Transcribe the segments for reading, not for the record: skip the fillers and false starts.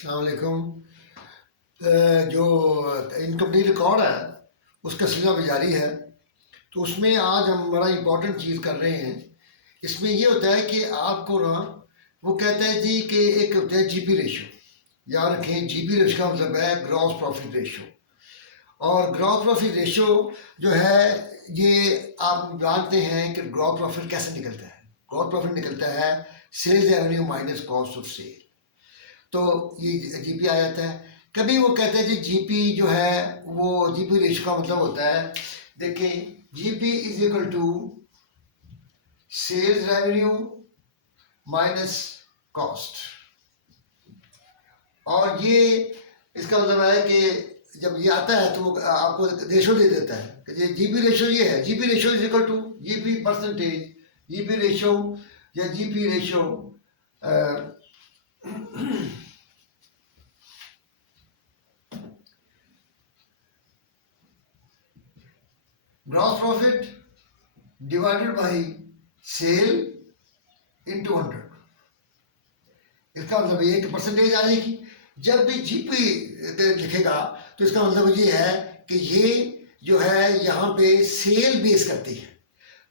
अस्सलाम वालेकुम। जो इनकम्प्लीट रिकॉर्ड है उसका सिलसिला भी जारी है। तो उसमें आज हम बड़ा इम्पोर्टेंट चीज़ कर रहे हैं। इसमें ये होता है कि आपको ना वो कहता है जी कि एक होता है जीपी रेशो। याद रखें, जीपी रेशो का मतलब है ग्रॉस प्रॉफिट रेशो। और ग्रॉस प्रॉफिट रेशो जो है ये आप जानते हैं कि ग्रॉस प्रॉफिट कैसे निकलता है। ग्रॉस प्रॉफिट निकलता है sales revenue minus cost of sale. तो ये जीपी आ जाता है। कभी वो कहते हैं जी जीपी जो है वो जीपी रेशो का मतलब होता है, देखें, GP is equal to sales revenue minus cost. और ये इसका मतलब है कि जब ये आता है तो वो आपको रेशो दे देता है कि ये जीपी रेशो ये है। GP ratio is equal to GP percentage, GP ratio या GP ratio gross profit divided by sale into 100। इसका मतलब ये कि परसेंटेज आ जाएगी। जब भी जीपी लिखेगा तो इसका मतलब ये है कि ये जो है यहाँ पे सेल बेस करती है।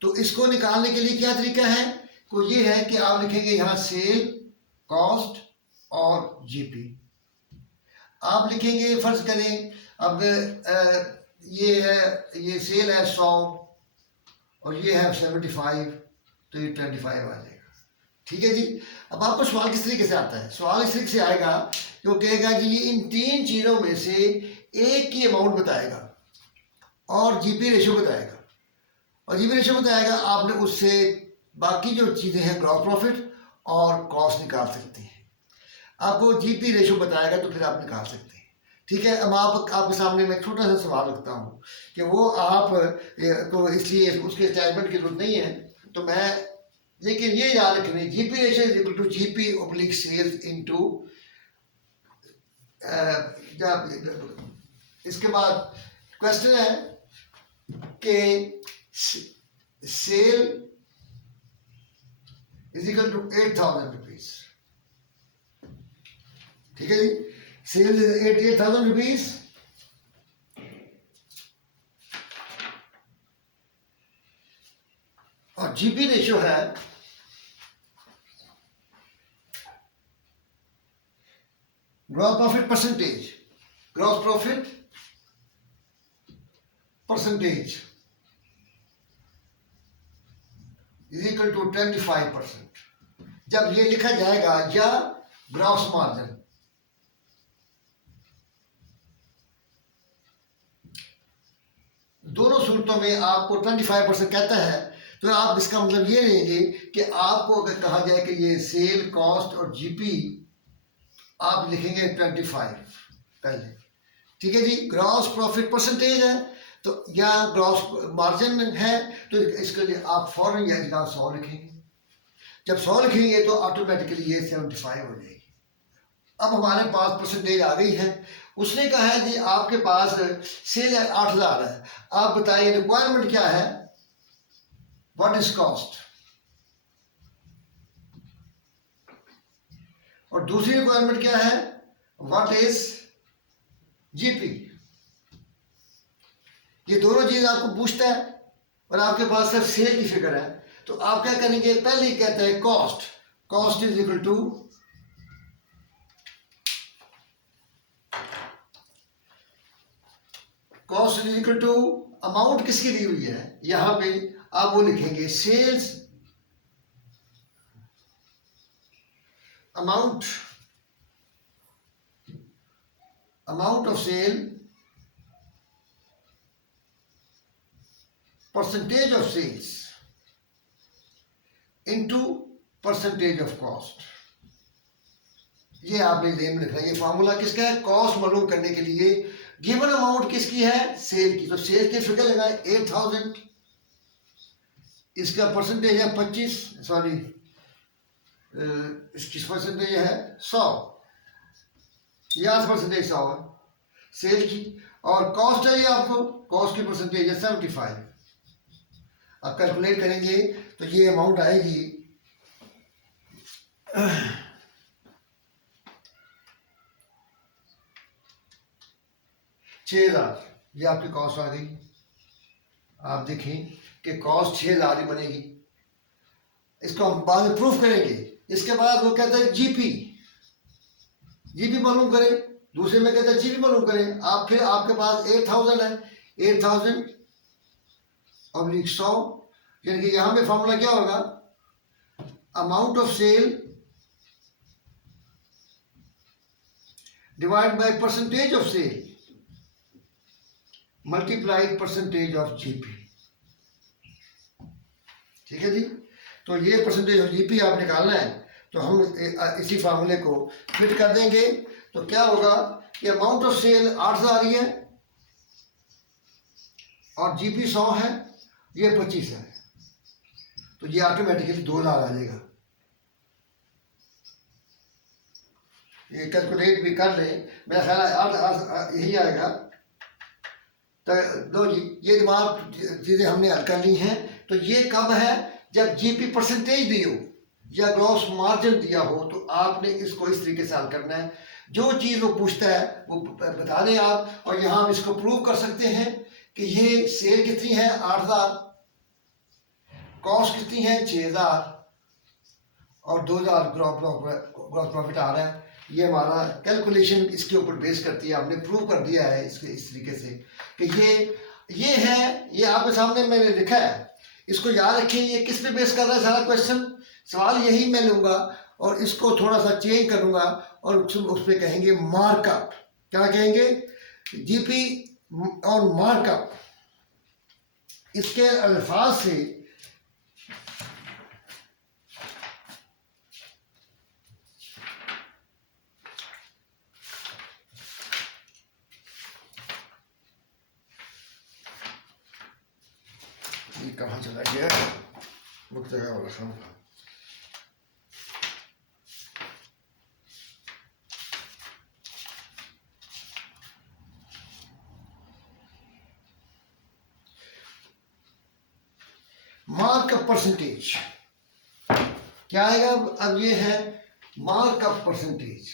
तो इसको निकालने के लिए क्या तरीका है, वो ये है कि आप लिखेंगे यहाँ सेल, कॉस्ट और जीपी। आप लिखेंगे, फर्ज करें अब ये है, ये सेल है 100 और ये है 75, तो ये 25 आ जाएगा। ठीक है जी। अब आपको सवाल किस तरीके से आता है? सवाल इस तरीके से आएगा कि वो कहेगा जी ये इन तीन चीज़ों में से एक की अमाउंट बताएगा और जीपी रेशो बताएगा। और जीपी रेशो बताएगा, आपने उससे बाकी जो चीज़ें हैं ग्रॉस प्रॉफिट और कॉस्ट निकाल सकते हैं। आपको जीपी रेशो बताएगा तो फिर आप निकाल सकते हैं। ठीक है। अब आपके सामने मैं छोटा सा सवाल रखता हूँ कि वो आप तो इसलिए उसके स्टेटमेंट की जरूरत नहीं है, तो मैं, लेकिन ये याद रखना, GP ratio is equal to GP oblique sales into. इसके बाद क्वेश्चन है कि sale is equal to 8,000 rupees. ठीक है जी। सेल इज 8,000 रुपीज और जीपी रेशो है gross profit percentage. Gross profit percentage is equal to 25%। जब ये लिखा जाएगा या ग्रॉस मार्जिन, दोनों सूरतों में आपको 25% कहता है, तो आप इसका मतलब ये लेंगे कि आपको अगर कहा जाए कि ये सेल, कॉस्ट और जीपी, आप लिखेंगे 25 पहले। ठीक है जी। ग्रॉस प्रॉफिट परसेंटेज है तो या ग्रॉस मार्जिन है, तो इसके लिए आप फौरन या जगह 100 लिखेंगे। जब 100 लिखेंगे तो ऑटोमेटिकली ये 75 हो जाएगी। अब हमारे पास परसेंटेज आ गई है। उसने कहा है जी आपके पास सेल 8,000 है, आप बताइए रिक्वायरमेंट क्या है, व्हाट इज कॉस्ट, और दूसरी रिक्वायरमेंट क्या है, व्हाट इज जीपी। ये दोनों चीज आपको पूछता है और आपके पास सिर्फ सेल की फिगर है, तो आप क्या करेंगे, पहले ही कहते हैं cost. Cost is equal to cost is equal to amount किसकी दी हुई है, यहां पे आप वो लिखेंगे sales amount, amount of sale percentage of sales into percentage of cost. ये आपने नेम लिखना है। ये फार्मूला किसका है, कॉस्ट मालूम करने के लिए गिवन अमाउंट किसकी है, सेल की। तो सेल की फिगर लगाए 8,000, इसका परसेंटेज है 25, सॉरी इसकी परसेंटेज है 100, यहाँ परसेंटेज 100 है सेल की, और कॉस्ट है ये आपको, कॉस्ट की परसेंटेज है 75। आप कैलकुलेट करेंगे तो ये अमाउंट आएगी 6,000, ये आपकी कॉस्ट आ गई। आप देखें कि कॉस्ट 6,000 ही बनेगी। इसको हम बाद में प्रूफ करेंगे। इसके बाद वो कहता है जीपी, जीपी मालूम करें। दूसरे में कहता है जीपी मालूम करें। आप फिर आपके पास 8,000 है, 8,000 और 100, यानी कि यहां पे फॉर्मूला क्या होगा, amount of sale divide by percentage of sale multiplied percentage of GP. ठीक है जी। तो ये परसेंटेज ऑफ जीपी आप निकालना है, तो हम इसी फार्मूले को फिट कर देंगे। तो क्या होगा कि अमाउंट ऑफ सेल 8,000 ही है और जीपी 100 है, ये 25 है, तो ये ऑटोमेटिकली 2,000 आ जाएगा। ये कैलकुलेट भी कर ले, मेरा ख्याल है यही आएगा। तो लो जी, ये दिमाग चीज़ें हमने हल कर ली हैं। तो ये कब है, जब जीपी परसेंटेज दी हो या ग्रॉस मार्जिन दिया हो, तो आपने इसको इस तरीके से हल करना है। जो चीज़ वो पूछता है वो बता दें आप, और यहाँ हम इसको प्रूव कर सकते हैं कि ये सेल कितनी है 8,000, कॉस्ट कितनी है 6,000 और 2,000 ग्रॉस प्रॉफिट आ रहा है। ये हमारा कैलकुलेशन इसके ऊपर बेस करती है। हमने प्रूव कर दिया है इसके इस तरीके से कि ये है, ये आपके सामने मैंने लिखा है। इसको याद रखिए, ये किस पे बेस कर रहा है सारा क्वेश्चन। सवाल यही मैं लूँगा और इसको थोड़ा सा चेंज करूँगा और उस पर कहेंगे मार्कअप। क्या कहेंगे, जीपी और मार्कअप। इसके अल्फाज से ये कहाँ चला गया, बुक जगह वाला खाना। मार्कअप परसेंटेज क्या आएगा, अब ये है मार्कअप परसेंटेज।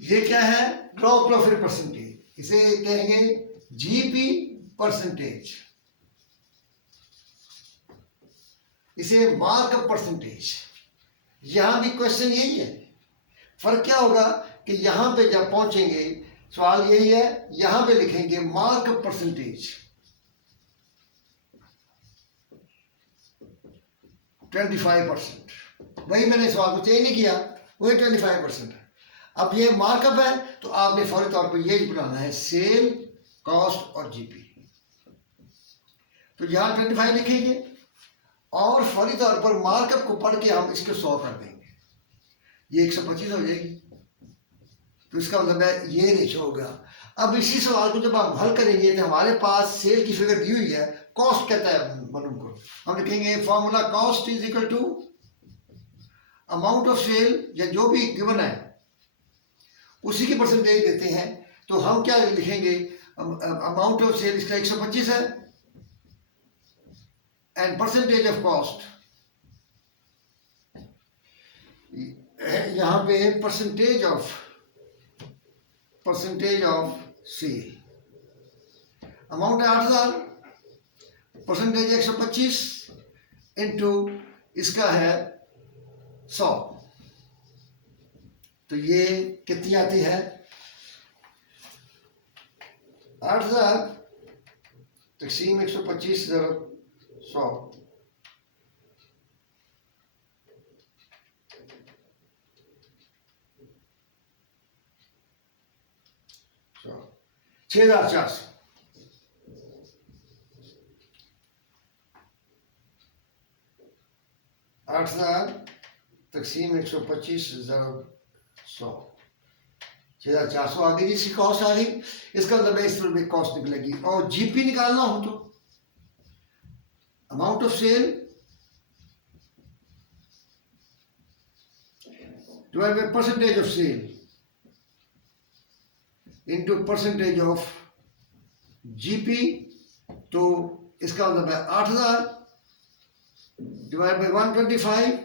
ये क्या है, ग्रॉस प्रॉफिट परसेंटेज, इसे कहेंगे जीपी परसेंटेज, इसे मार्कअप परसेंटेज। यहां भी क्वेश्चन यही है, फर्क क्या होगा कि यहां पे जब पहुंचेंगे सवाल यही है, यहां पे लिखेंगे मार्कअप परसेंटेज 25%। वही मैंने सवाल को चेंज नहीं किया, वही 25% है। अब ये मार्कअप है तो आपने फौरी तौर पर यही बनाना है, सेल, कॉस्ट और जीपी। तो यहां 25 लिखेंगे और फौरी तौर पर मार्कअप को पढ़ के हम इसको 100 कर देंगे, ये 125 हो जाएगी। तो इसका मतलब है ये नहीं होगा। अब इसी सवाल को जब हम हल करेंगे तो हमारे पास सेल की फिगर दी हुई है, कॉस्ट कहता है मालूम को, हम लिखेंगे formula cost is equal to amount of sale, या जो भी गिवन है उसी की परसेंटेज देते हैं। तो हम क्या लिखेंगे, अमाउंट ऑफ सेल इसका 125 है एंड परसेंटेज ऑफ कॉस्ट, यहां पे परसेंटेज ऑफ सेल, अमाउंट है 8,000, परसेंटेज 125 इंटू इसका है 100। तो ये कितनी आती है, 8,000 तकसीम 125 100, 6,400। 8,000 तकसीम 125 100, 6,400 आ गई, जिसकी कॉस्ट आ गई। इसका मतलब है इस तरह में कॉस्ट निकलेगी। और जीपी निकालना हो तो amount of sale divide by percentage of sale into percentage of GP, तो इसका मतलब है 8000 डिवाइड बाई 125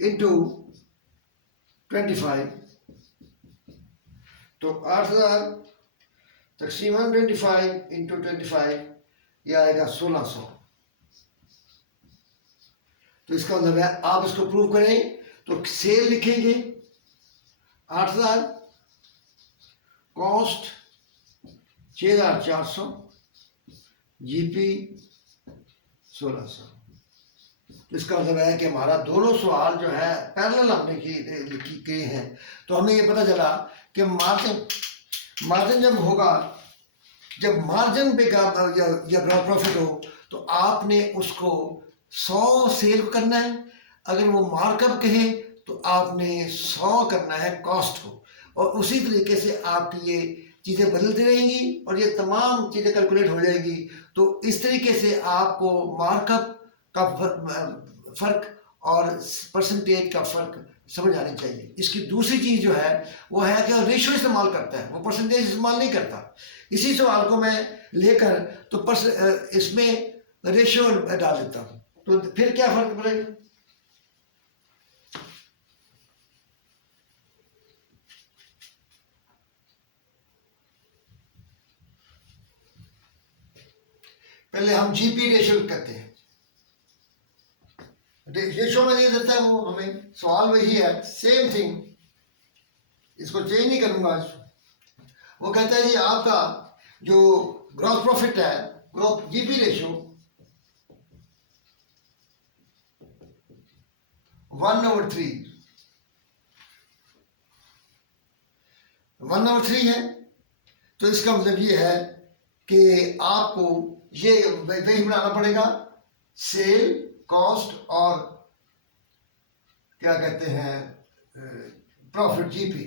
इंटू 25, तो 8000 तकसीम 125 इंटू 25, यह आएगा 1600। तो इसका मतलब है आप इसको प्रूव करें तो सेल लिखेंगे 8000, कॉस्ट 6400, जीपी 1600। तो इसका मतलब है कि हमारा दोनों सवाल जो है पैरेलल हमने किए हैं। तो हमें ये पता चला कि मार्जिन जब होगा, जब मार्जिन पे या ग्रॉस प्रॉफिट हो, तो आपने उसको 100 सेल करना है। अगर वो मार्कअप कहे तो आपने 100 करना है कॉस्ट को, और उसी तरीके से आपकी ये चीज़ें बदलती रहेंगी और ये तमाम चीज़ें कैलकुलेट हो जाएगी। तो इस तरीके से आपको मार्कअप का फर्क और परसेंटेज का फर्क समझ आनी चाहिए। इसकी दूसरी चीज़ जो है वो है कि रेशियो इस्तेमाल करता है, वो परसेंटेज इस्तेमाल नहीं करता। इसी सवाल को मैं लेकर तो इसमें रेशियो डाल देता हूँ, तो फिर क्या फर्क पड़ेगा? पहले हम जीपी रेशियो करते हैं, रेशियो में दे देता है वो हमें, सवाल वही है, सेम थिंग, इसको चेंज नहीं करूंगा आज। वो कहता है जी आपका जो ग्रॉस प्रॉफिट है, ग्रॉस जीपी रेशियो 1/3, 1/3 है। तो इसका मतलब ये है कि आपको ये वही बनाना पड़ेगा, सेल, कॉस्ट और क्या कहते हैं प्रॉफिट, जीपी,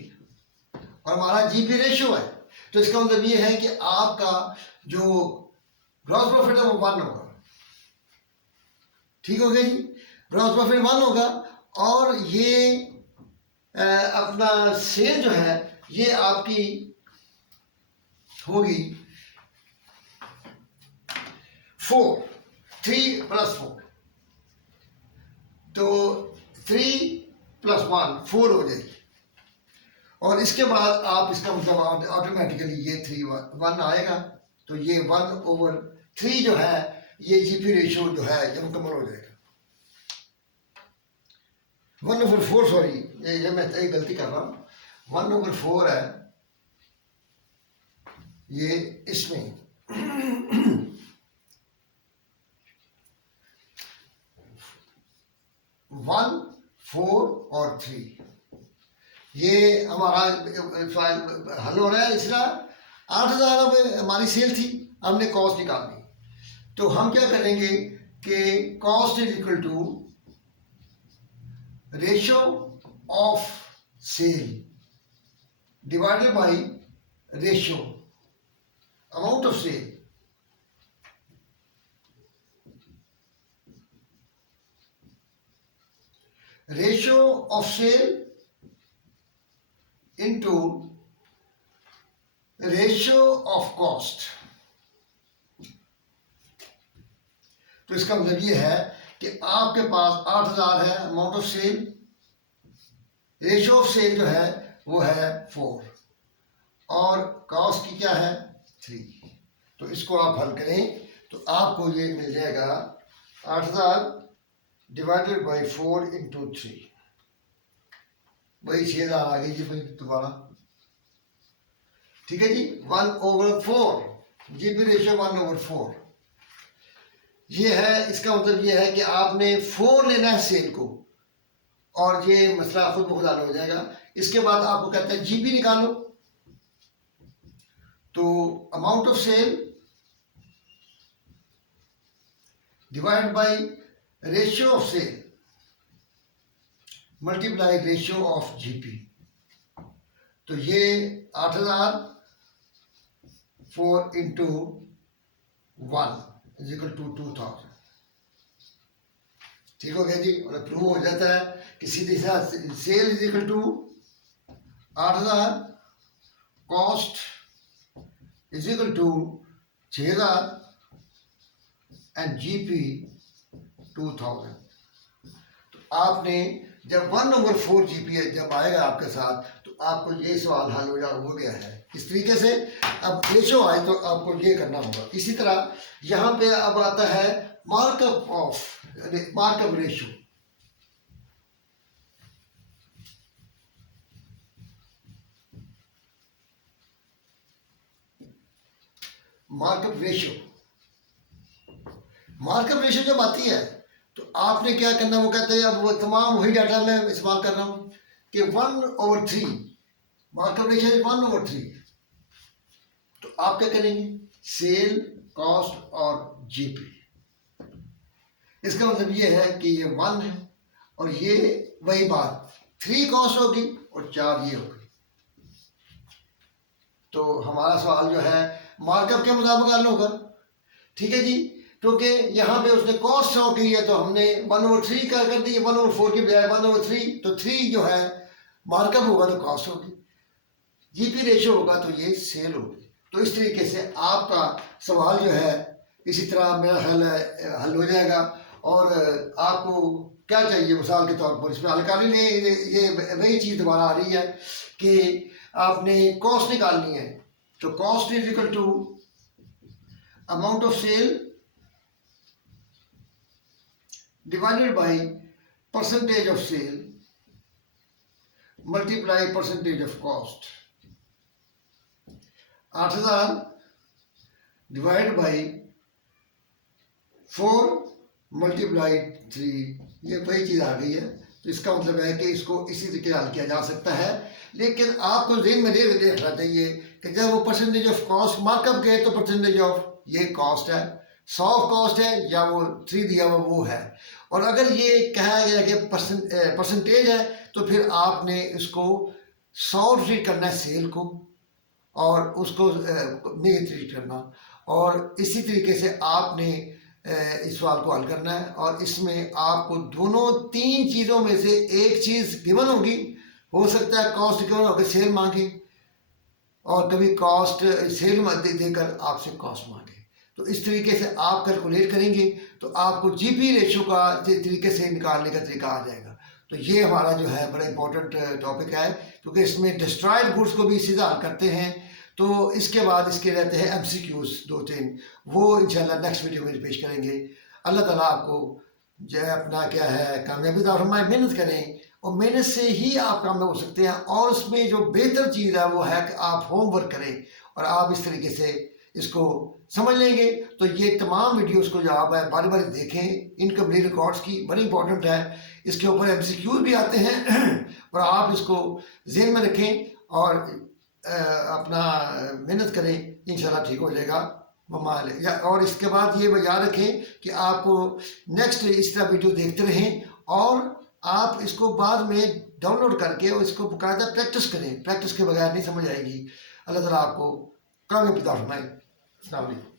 और हमारा जीपी रेशियो है। तो इसका मतलब ये है कि आपका जो ग्रॉस प्रॉफिट है वो 1 होगा। ठीक हो गया जी, ग्रॉस प्रॉफिट 1 होगा, और ये अपना सेल जो है ये आपकी होगी 3 + 4, तो 3 + 1 4 हो जाएगी। और इसके बाद आप इसका मतलब ऑटोमेटिकली ये 1 आएगा, तो ये 1/3 जो है ये जीपी रेशियो जो है ये मुकम्मल हो जाएगा। 1/4, सॉरी ये मैं एक गलती कर रहा हूँ, 1/4 है ये, इसमें 1, 4 और 3 ये हमारा हल हो रहा है। इसका 8000 अब हमारी सेल थी, हमने कॉस्ट निकालनी, तो हम क्या करेंगे कि cost is equal to ratio of sale divided by ratio amount of sale. Ratio of sale into ratio of cost. तो इसका मतलब ये है कि आपके पास 8000 है amount of sale, ratio of sale जो है वो है 4, और कॉस्ट की क्या है 3। तो इसको आप हल करें तो आपको ये मिल जाएगा 8000 डिवाइडेड बाई 4 इंटू 3, वही 6000 आ गई जी भाई दोबारा। ठीक है जी, 1/4 जीपी रेशियो 1/4 ये है। इसका मतलब ये है कि आपने 4 लेना है सेल को, और ये मसला खुद ब खुद हल हो जाएगा। इसके बाद आपको कहता है जीपी निकालो, तो amount of sale divide by ratio of sale multiply ratio of GP. तो ये 8000 4 इंटू 1 इज इक्वल टू 2000। ठीक हो गया जी, और प्रूव हो जाता है कि सीधी sale is equal to 8,000 cost is equal to 6,000 and GP 2,000। तो आपने जब 1/4 जीपी जब आएगा आपके साथ तो आपको ये सवाल हल हो गया है। इस तरीके से अब रेशो आए तो आपको ये करना होगा। इसी तरह यहाँ पे अब आता है मार्कअप रेशो। मार्कअप रेशो जब आती है तो आपने क्या करना, वो कहते हैं अब वो तमाम वही डाटा मैं इस्तेमाल कर रहा हूँ कि 1/3 मार्कअप रेशो 1/3। तो आप क्या करेंगे, सेल कॉस्ट और जीपी। इसका मतलब ये है कि ये 1 है और ये वही बात 3 कॉस्ट होगी और 4 ये होगी। तो हमारा सवाल जो है मार्कअप के मुताबिक हल होगा। ठीक है जी, क्योंकि यहाँ पे उसने कॉस्ट शो की है तो हमने 1/3 कर दी, 1/4 की बजाय 1/3। तो 3 जो है मार्कअप होगा तो कॉस्ट होगी, जीपी रेशो होगा तो ये सेल होगी। तो इस तरीके से आपका सवाल जो है इसी तरह मेरा हल हो जाएगा। और आपको क्या चाहिए, मिसाल के तौर पर इसमें हल करने में ये वही चीज़ दोबारा आ रही है कि आपने कॉस्ट निकालनी है। तो cost is equal to amount of sale divided by percentage of sale multiply percentage of cost. 8,000 divide by 4 multiply 3, ये वही चीज़ आ गई है। तो इसका मतलब है कि इसको इसी तरीके हल किया जा सकता है। लेकिन आपको ज़हन में देखना चाहिए कि जब वो परसेंटेज ऑफ कॉस्ट मार्कअप के तो परसेंटेज ऑफ ये कॉस्ट है, 100 कॉस्ट है या वो 3 दिया हुआ वो है। और अगर ये कहा गया कि परसेंटेज है तो फिर आपने इसको 100 ट्रीट करना है सेल को और उसको नहीं ट्रीट करना। और इसी तरीके से आपने इस सवाल को हल करना है। और इसमें आपको दोनों 3 चीज़ों में से एक चीज़ गिवन होगी। हो सकता है कॉस्ट गिवन होकर सेल मांगे और कभी कॉस्ट सेल देकर आपसे कॉस्ट मांगे। तो इस तरीके से आप कैलकुलेट करेंगे तो आपको जीपी रेशो का तरीके से निकालने का तरीका आ जाएगा। तो ये हमारा जो है बड़ा इंपॉर्टेंट टॉपिक है, क्योंकि इसमें डिस्ट्रॉयड गुड्स को भी सीधा हल करते हैं। तो इसके बाद इसके रहते हैं MCQs 2-3, वो इंशाल्लाह नेक्स्ट वीडियो में पेश करेंगे। अल्लाह ताला आपको जो है अपना क्या है कामयाबी दा फरमाए। मेहनत करें और मेहनत से ही आप कामयाब हो सकते हैं। और उसमें जो बेहतर चीज़ है वो है कि आप होमवर्क करें और आप इस तरीके से इसको समझ लेंगे। तो ये तमाम वीडियोस को जो आप है बारी बारी देखें, इनकम्प्लीट रिकॉर्ड्स की बड़ी इंपॉर्टेंट है। इसके ऊपर MCQs भी आते हैं और आप इसको ज़हन में रखें और अपना मेहनत करें, इंशाल्लाह ठीक हो जाएगा। और इसके बाद ये याद रखें कि आपको नेक्स्ट इस तरह वीडियो देखते रहें और आप इसको बाद में डाउनलोड करके और इसको बाकायदा प्रैक्टिस करें। प्रैक्टिस के बगैर नहीं समझ आएगी। अल्लाह ताला आपको कामयाबी अता फरमाए। अस्सलाम वालेकुम।